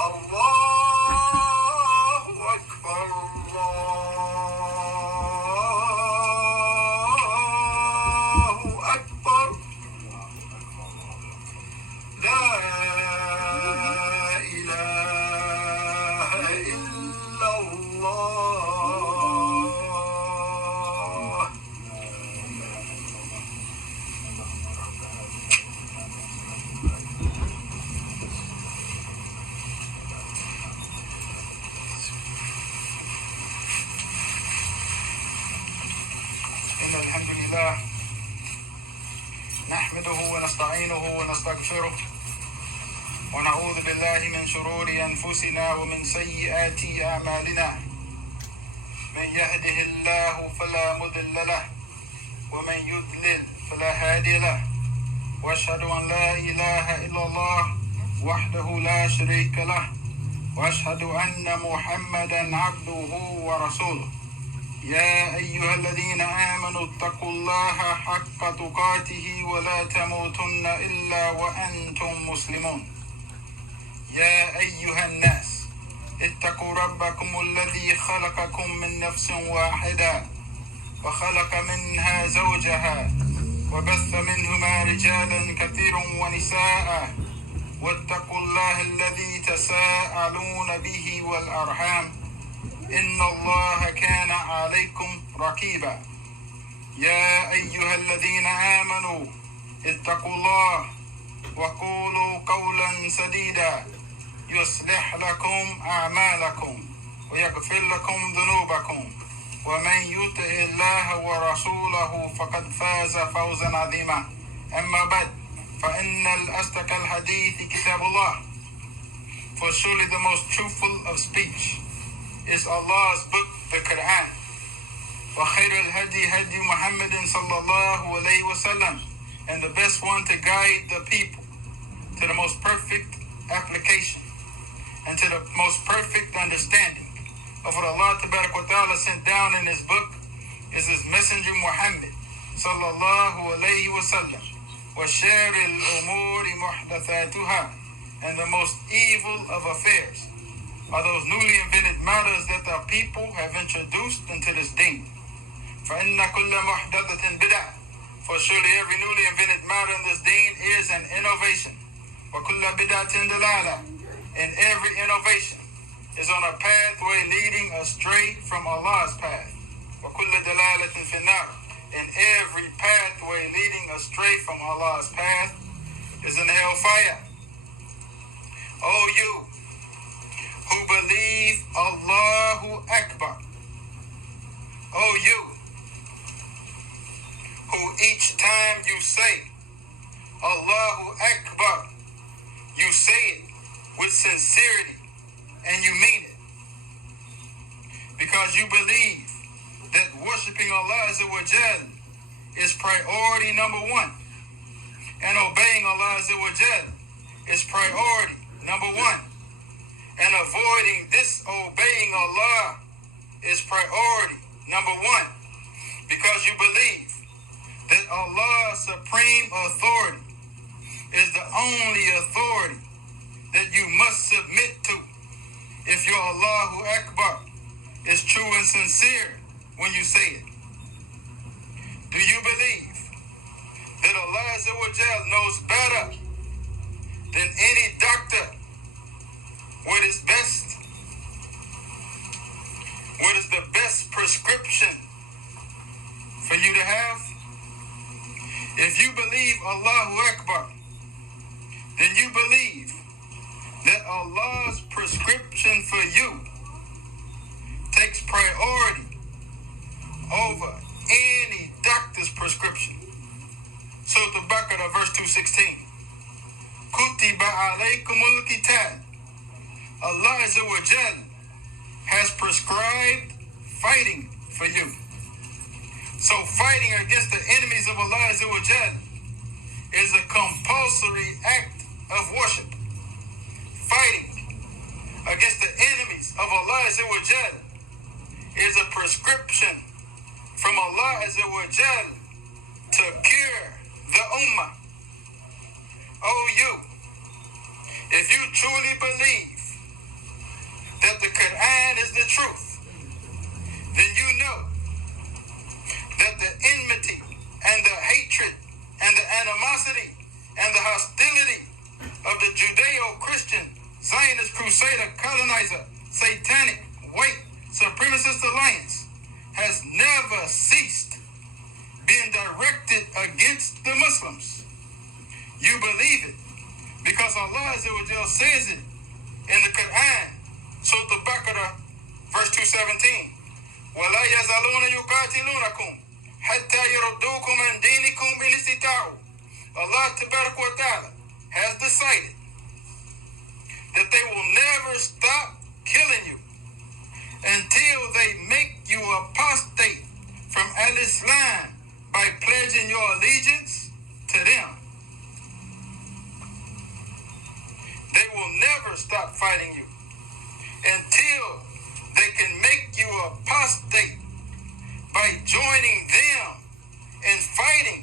Allahu Akbar, Allahu Akbar. La ilaha illallah. الحمد لله نحمده ونستعينه ونستغفره ونعوذ بالله من شرور أنفسنا ومن سيئات أعمالنا. من يهده الله فلا مضل له ومن يضلل فلا هادي له، وأشهد أن لا إله إلا الله وحده لا شريك له، وأشهد أن محمدا عبده ورسوله. يا أيها الذين آمنوا اتقوا الله حق تقاته ولا تموتن إلا وأنتم مسلمون. يا أيها الناس اتقوا ربكم الذي خلقكم من نفس واحدة وخلق منها زوجها وبث منهما رجالا كثيرا ونساء، واتقوا الله الذي تساءلون به والأرحام إن الله كان عليكم رقيبا. يا أيها الذين آمنوا اتقوا الله وقولوا قولا سديدا يصلح لكم أعمالكم ويغفر لكم ذنوبكم، ومن يطع الله ورسوله فقد فاز فوزا عظيما. أما بعد، فإن الأصدق الحديث كتاب الله. For surely the most truthful of speech is Allah's book, the Quran. وَخَيْرَ الْهَدِي هَدِي مُحَمَّدٍ صَلَّى اللَّهُ عَلَيْهِ وَسَلَّمَ. And the best one to guide the people to the most perfect application and to the most perfect understanding of what Allah Ta'ala sent down in His book is His Messenger Muhammad sallallahu alayhi wa sallam. وَشَارِ الْأُمُورِ مُحْدَثَاتُهَا. And the most evil of affairs are those newly invented matters that the people have introduced into this deen. فَإِنَّ كُلَّ مُحْدَثَةٍ بِدْعَةٍ. For surely every newly invented matter in this deen is an innovation. وَكُلَّ بِدْعَةٍ دَلَالَةٍ. And every innovation is on a pathway leading astray from Allah's path. وَكُلَّ دَلَالَةٍ فِي النَّارِ. And every pathway leading astray from Allah's path is in hellfire. O you who believe Allahu Akbar. O you who each time you say Allahu Akbar, you say it with sincerity and you mean it. Because you believe that worshiping Allah Azza wa Jal is priority number one. And obeying Allah Azza wa Jal is priority number one. And avoiding disobeying Allah is priority number one. Because you believe that Allah's supreme authority is the only authority that you must submit to if your Allahu Akbar is true and sincere when you say it. Do you believe that Allah Azza wa Jal knows better than any doctor what is best? What is the best prescription for you to have? If you believe Allahu Akbar, then you believe that Allah's prescription for you takes priority over any doctor's prescription. Surah Al-Baqarah, verse 216. Kutiba Alaikumul Kitab. Allah Azza wa Jal has prescribed fighting for you. So fighting against the enemies of Allah Azza wa Jal is a compulsory act of worship. Fighting against the enemies of Allah Azza wa Jal is a prescription from Allah Azza wa Jal to cure the ummah. Oh you, if you truly believe that the Quran is the truth, then you know that the enmity and the hatred and the animosity and the hostility of the Judeo-Christian, Zionist, Crusader, colonizer, satanic, white, supremacist alliance has never ceased being directed against the Muslims. You believe it because Allah Azza wa Jal says it in the Quran, Surah Al-Baqarah, verse 217. وَلَا يَزَالُونَ يُقَاتِلُونَكُمْ حَتَّى يَرُدُّوكُمْ عَنْ دِينِكُمْ إِنِ اسْتَطَاعُوا. Allah Tabarak wa Ta'ala has decided that they will never stop killing you until they make you apostate from Al-Islam by pledging your allegiance to them. They will never stop fighting you until they can make you apostate by joining them in fighting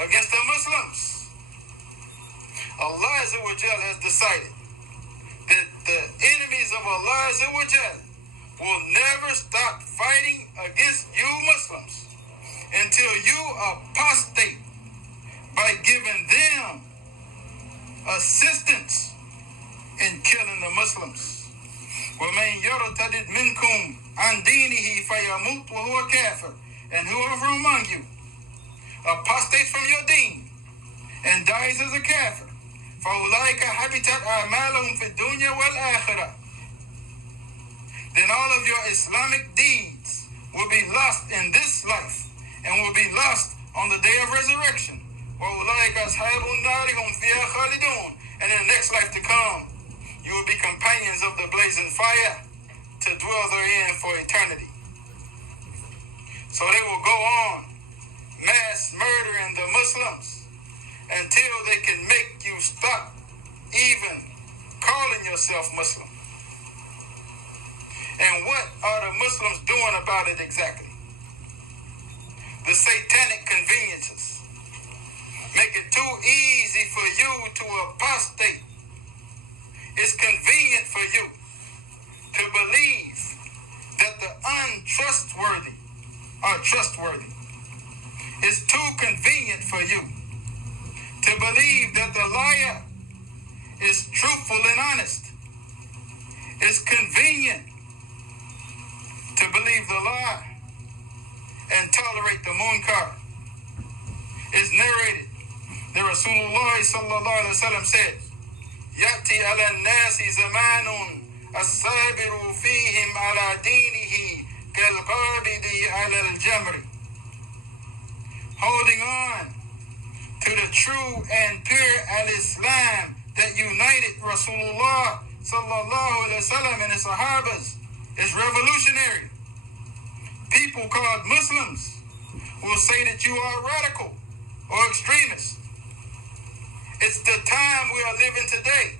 against the Muslims. Allah Azza wa Jal has decided that the enemies of Allah Azza wa Jal will never stop fighting against you Muslims until you apostate by giving them assistance in killing the Muslims. وَمَنْ يَرْتَدِدْ مِنْكُمْ عَنْ دِينِهِ فَيَمُوتْ وَهُوَ كَافِرٌ. And whoever among you apostates from your deen and dies as a kafir, فَأُولَٰئِكَ حَبِطَتْ أَعْمَالُهُمْ فِي الدُّنْيَا وَالْآخِرَةِ. Then all of your Islamic deeds will be lost in this life and will be lost on the day of resurrection. وَأُولَٰئِكَ أَصْحَابُ النَّارِ هُمْ فِيهَا خَالِدُونَ. And in the next life to come, you will be companions of the blazing fire to dwell therein for eternity. So they will go on mass murdering the Muslims until they can make you stop even calling yourself Muslim. And what are the Muslims doing about it exactly? The satanic conveniences make it too easy for you to apostate. It's convenient for you to believe that the untrustworthy are trustworthy. It's too convenient for you to believe that the liar is truthful and honest. It's convenient to believe the lie and tolerate the munkar. It's narrated that Rasulullah sallallahu alaihi wasallam said, يأتي على الناس زمان الصابر فيهم على دينه كالقابض على الجمر. Holding on to the true and pure al-Islam that united Rasulullah sallallahu alaihi wasallam and his sahabas is revolutionary. People called Muslims will say that you are radical or extremist. It's the time we are living today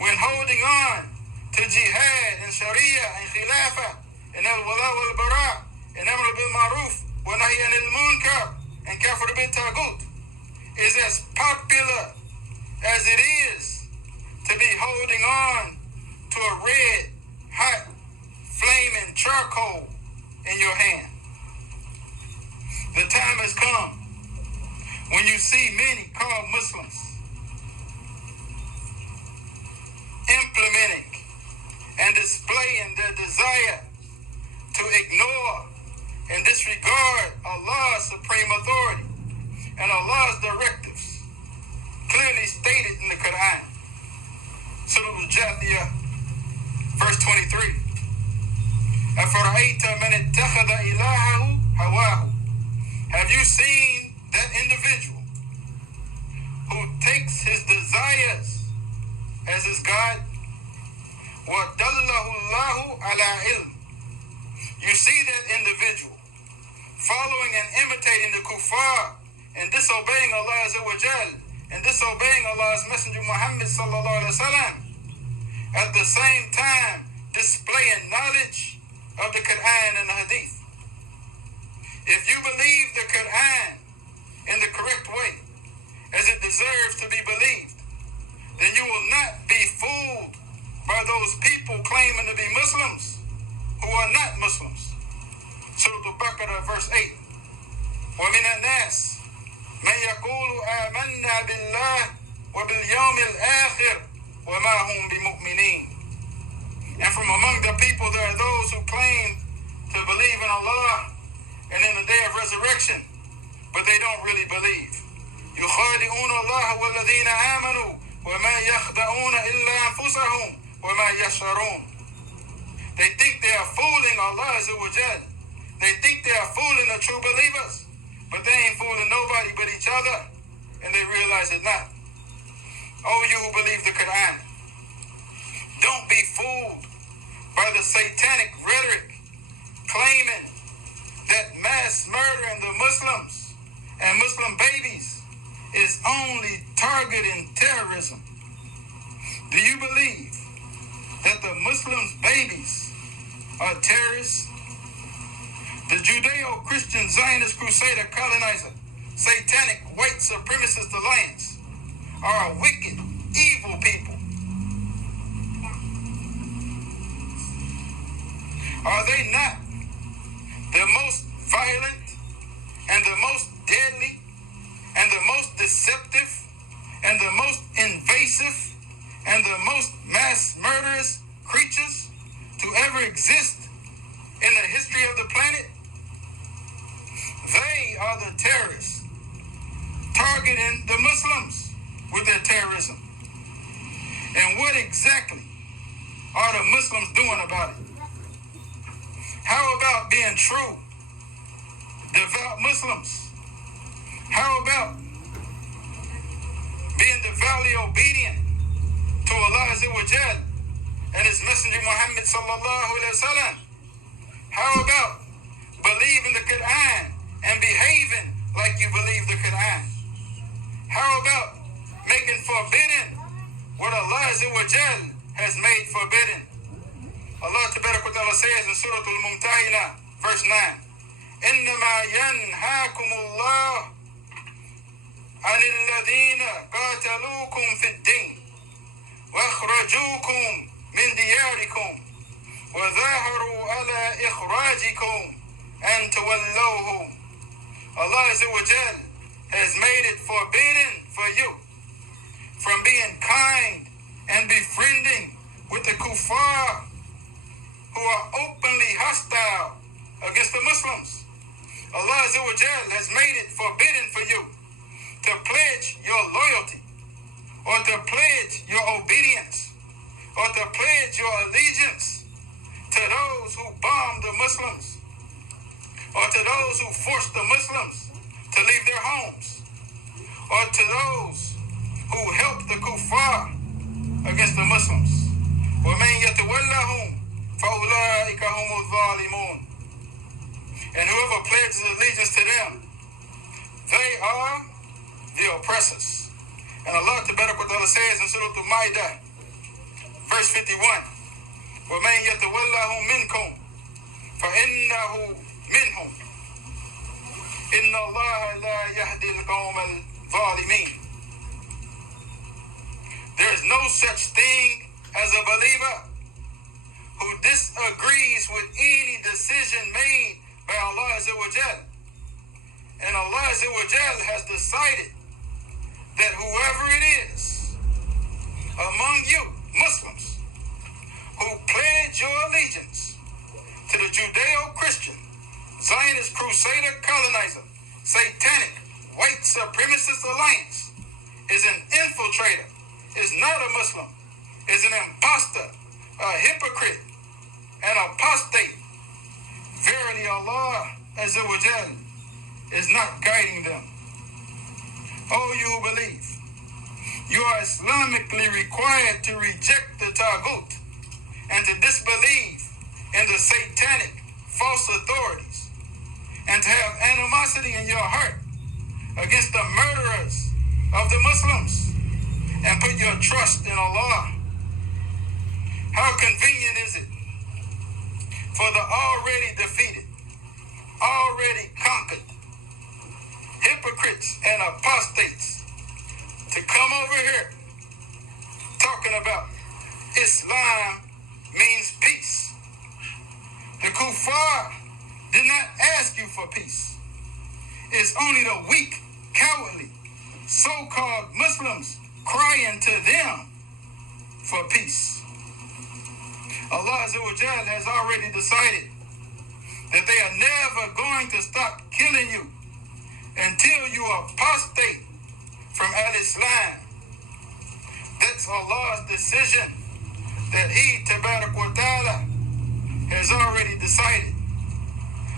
when holding on to Jihad and Shariah and Khilafah and Wal-Bara and Bil-Maruf, Wan-Nahi Anil-Munkar and Kafara Bit-Taghut is as popular as it is to be holding on to a red, hot, flaming charcoal in your hand. The time has come when you see many called Muslims implementing and displaying their desire to ignore and disregard Allah's supreme authority and Allah's directives clearly stated in the Quran. Surah Al-Jathiyah, verse 23. أَفَرَأَيْتَ مَنِ اتَّخَذَ إِلَهَهُ هَوَاهُ. Have you seen that individual who takes his desires as his God? وَدَلَّهُ اللَّهُ عَلَىٰ عِلْمٍ. You see that individual following and imitating the kuffar and disobeying Allah Azza wa Jal and disobeying Allah's Messenger Muhammad sallallahu alaihi wasallam, at the same time displaying knowledge of the Quran and the Hadeeth. If you believe the Quran in the correct way, as it deserves to be believed, then you will not be fooled by those those people claiming to be Muslims who are not Muslims. Surah Al-Baqarah, verse 8. وَمِنَ النَّاسِ مَنْ يَقُولُ آمَنَّا بِاللَّهِ وَبِالْيَوْمِ الْآخِرِ وَمَا هُمْ بِمُؤْمِنِينَ. And from among the people there are those who claim to believe in Allah and in the day of resurrection, but they don't really believe. يُخَادِعُونَ اللَّهَ وَالَّذِينَ آمَنُوا وَمَا يَخْدَعُونَ إِلَّا أَنفُسَهُمْ وَمَا يَشْعُرُونَ. They think they are fooling Allah Azza wa Jal. They think they are fooling the true believers, but they ain't fooling nobody but each other, and they realize it not. Oh, you who believe the Quran, don't be fooled by the satanic rhetoric claiming that mass murdering the Muslims and Muslim babies is only targeting terrorism. Do you believe that the Muslims' babies are terrorists? The Judeo-Christian Zionist Crusader colonizer, satanic white supremacist alliance are a wicked, evil people. Are they not the most violent and the most deadly and the most deceptive and the most invasive and the most mass murderous creatures to ever exist in the history of the planet? They are the terrorists targeting the Muslims with their terrorism. And what exactly are the Muslims doing about it? How about being true, devout Muslims? How about being devoutly obedient to Allah Azza wa Jal and His Messenger Muhammad sallallahu alaihi wasallam? How about believing the Quran and behaving like you believe the Quran? How about making forbidden what Allah Azza wa Jal has made forbidden? Allah Tabarak wa Ta'ala says in Surah Al-Mumtahina, verse 9, إِنَّمَا يَنْهَاكُمُ اللَّهُ عَنِ الَّذِينَ قَاتَلُوكُمْ فِي الدِّينِ وَأَخْرَجُوكُمْ مِنْ دِيَارِكُمْ وَظَاهَرُوا عَلَى إِخْرَاجِكُمْ أَنْ تَوَلَّوْهُمْ. Allah Azza wa Jal has made it forbidden for you from being kind and befriending with the kuffar who are openly hostile against the Muslims. Allah Azza wa Jal has made it forbidden for you to pledge your loyalty or to pledge your obedience or to pledge your allegiance to those who bomb the Muslims or to those who force the Muslims to leave their homes or to those who help the kuffar against the Muslims. وَمَنْ يَتَوَلَّهُمْ فَأُولَٰئِكَ هُمُ الظَّالِمُونَ. And whoever pledges allegiance to them, they are the oppressors. And Allah Tabarak wa Ta'ala says in Surah Al-Ma'idah, verse 51, وَمَنْ يَتَوَلَّهُمْ مِنْكُمْ فَإِنَّهُ مِنْهُمْ إِنَّ اللَّهَ لَا يَهْدِي الْقَوْمَ الظَّالِمِينَ. There is no such thing as a believer who disagrees with any decision made by Allah Azza wa Jal. And Allah Azza wa Jal has decided that whoever it is among you, Muslims, who pledge your allegiance to the Judeo-Christian, Zionist Crusader colonizer, satanic, white supremacist alliance, is an infiltrator, is not a Muslim, is an imposter, a hypocrite, an apostate. Verily Allah Azza wa Jal is not guiding them. Oh, you who believe, you are Islamically required to reject the Taghut and to disbelieve in the satanic false authorities and to have animosity in your heart against the murderers of the Muslims and put your trust in Allah. How convenient is it for the already defeated, already conquered hypocrites and apostates to come over here talking about Islam means peace. The kuffar did not ask you for peace. It's only the weak, cowardly, so-called Muslims crying to them for peace. Allah Azza wa Jal has already decided that they are never going to stop killing you until you apostate from Al-Islam. That's Allah's decision that He, Tabarak wa Ta'ala, has already decided.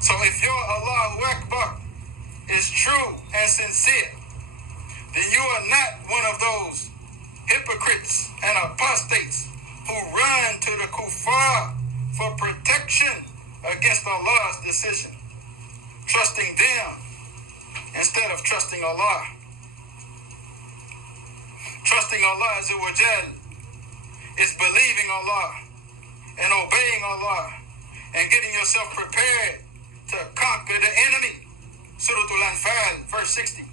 So if your Allahu Akbar is true and sincere, then you are not one of those hypocrites and apostates who run to the kuffar for protection against Allah's decision, trusting them instead of trusting Allah. Trusting Allah Azza wa Jal is believing Allah and obeying Allah and getting yourself prepared to conquer the enemy. Surah Al-Anfal, verse 60.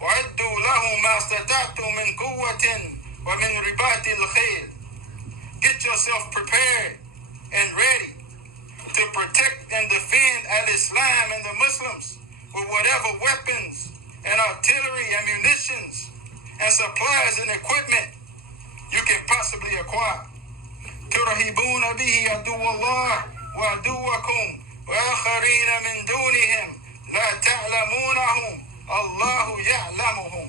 وَعِدُّوا لَهُمْ مَا اسْتَطَعْتُم مِّن قُوَّةٍ وَمِن رِبَاطِ الْخَيْلِ. Get yourself prepared and ready to protect and defend Al-Islam and the Muslims with whatever weapons and artillery, ammunitions, and supplies and equipment you can possibly acquire. تُرْهِبُونَ بِهِ عَدُوَّ اللَّهِ وَعَدُوَّكُمْ وَآخَرِينَ مِن دُونِهِمْ لَا تَعْلَمُونَهُمْ اللَّهُ يَعْلَمُهُمْ.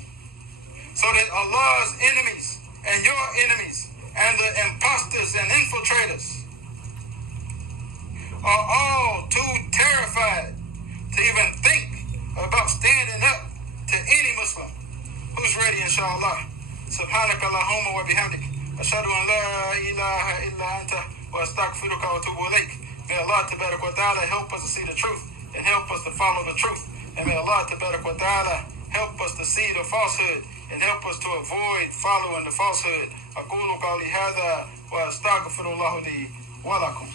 So that Allah's enemies and your enemies and the imposters and infiltrators are all too terrified to even think about standing up to any Muslim who's ready, inshallah. Subhanaka Allahumma wa bihamdik. Ashhadu an la ilaha illa anta wa astaghfiruka wa atubu ilayk. May Allah Tabarak wa Ta'ala help us to see the truth and help us to follow the truth. And may Allah Tabarak wa Ta'ala help us to see the falsehood and help us to avoid following the falsehood. أقول قولي هذا وأستغفر الله لي ولكم.